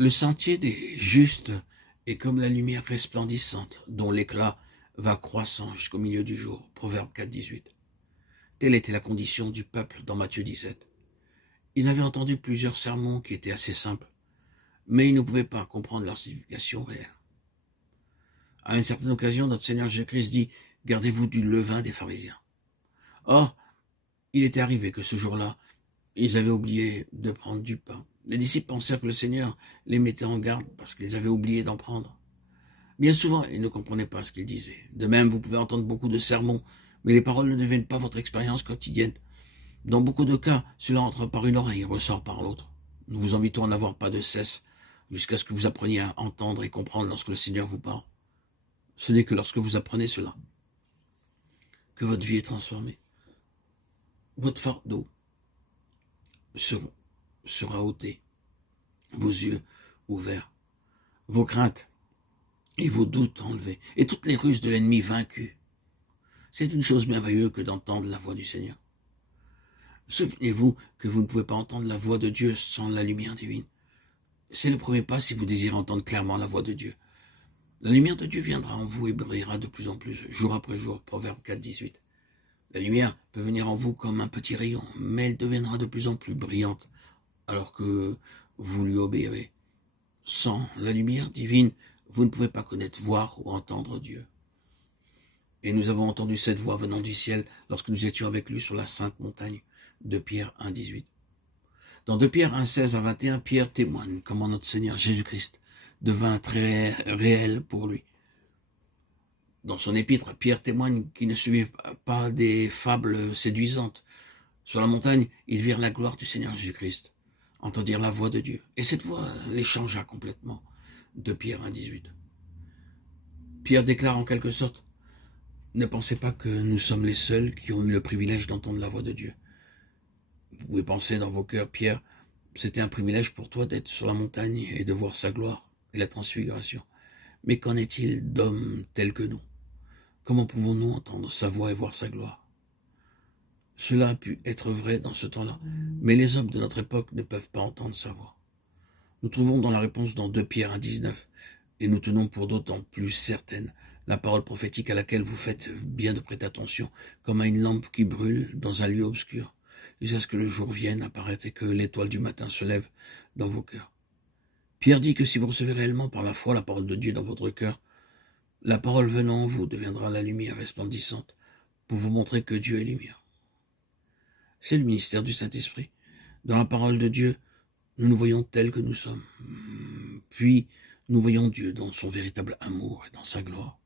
Le sentier des justes est comme la lumière resplendissante, dont l'éclat va croissant jusqu'au milieu du jour. Proverbe 4, 18. Telle était la condition du peuple dans Matthieu 17. Ils avaient entendu plusieurs sermons qui étaient assez simples, mais ils ne pouvaient pas comprendre leur signification réelle. À une certaine occasion, notre Seigneur Jésus-Christ dit « Gardez-vous du levain des pharisiens ». Or, il était arrivé que ce jour-là, ils avaient oublié de prendre du pain. Les disciples pensèrent que le Seigneur les mettait en garde parce qu'ils avaient oublié d'en prendre. Bien souvent, ils ne comprenaient pas ce qu'il disait. De même, vous pouvez entendre beaucoup de sermons, mais les paroles ne deviennent pas votre expérience quotidienne. Dans beaucoup de cas, cela entre par une oreille et ressort par l'autre. Nous vous invitons à n'avoir pas de cesse jusqu'à ce que vous appreniez à entendre et comprendre lorsque le Seigneur vous parle. Ce n'est que lorsque vous apprenez cela que votre vie est transformée. Votre fardeau sera ôté, vos yeux ouverts, vos craintes et vos doutes enlevés, et toutes les ruses de l'ennemi vaincues. C'est une chose merveilleuse que d'entendre la voix du Seigneur. Souvenez-vous que vous ne pouvez pas entendre la voix de Dieu sans la lumière divine. C'est le premier pas si vous désirez entendre clairement la voix de Dieu. La lumière de Dieu viendra en vous et brillera de plus en plus, jour après jour, Proverbe 4, 18. La lumière peut venir en vous comme un petit rayon, mais elle deviendra de plus en plus brillante alors que vous lui obéirez. Sans la lumière divine, vous ne pouvez pas connaître, voir ou entendre Dieu. Et nous avons entendu cette voix venant du ciel lorsque nous étions avec lui sur la sainte montagne, 2 Pierre 1, 18. Dans 2 Pierre 1, 16 à 21, Pierre témoigne comment notre Seigneur Jésus-Christ devint très réel pour lui. Dans son épître, Pierre témoigne qu'il ne suivait pas des fables séduisantes. Sur la montagne, ils virent la gloire du Seigneur Jésus-Christ, entendirent la voix de Dieu. Et cette voix les changea complètement. 2 Pierre 1, 18. Pierre déclare en quelque sorte, ne pensez pas que nous sommes les seuls qui ont eu le privilège d'entendre la voix de Dieu. Vous pouvez penser dans vos cœurs, Pierre, c'était un privilège pour toi d'être sur la montagne et de voir sa gloire et la transfiguration. Mais qu'en est-il d'hommes tels que nous? Comment pouvons-nous entendre sa voix et voir sa gloire? Cela a pu être vrai dans ce temps-là, mais les hommes de notre époque ne peuvent pas entendre sa voix. Nous trouvons dans la réponse dans 2 Pierre 1, 19, et nous tenons pour d'autant plus certaine la parole prophétique à laquelle vous faites bien de prêter attention, comme à une lampe qui brûle dans un lieu obscur, jusqu'à ce que le jour vienne apparaître et que l'étoile du matin se lève dans vos cœurs. Pierre dit que si vous recevez réellement par la foi la parole de Dieu dans votre cœur, la parole venant en vous deviendra la lumière resplendissante pour vous montrer que Dieu est lumière. C'est le ministère du Saint-Esprit. Dans la parole de Dieu, nous nous voyons tels que nous sommes. Puis, nous voyons Dieu dans son véritable amour et dans sa gloire.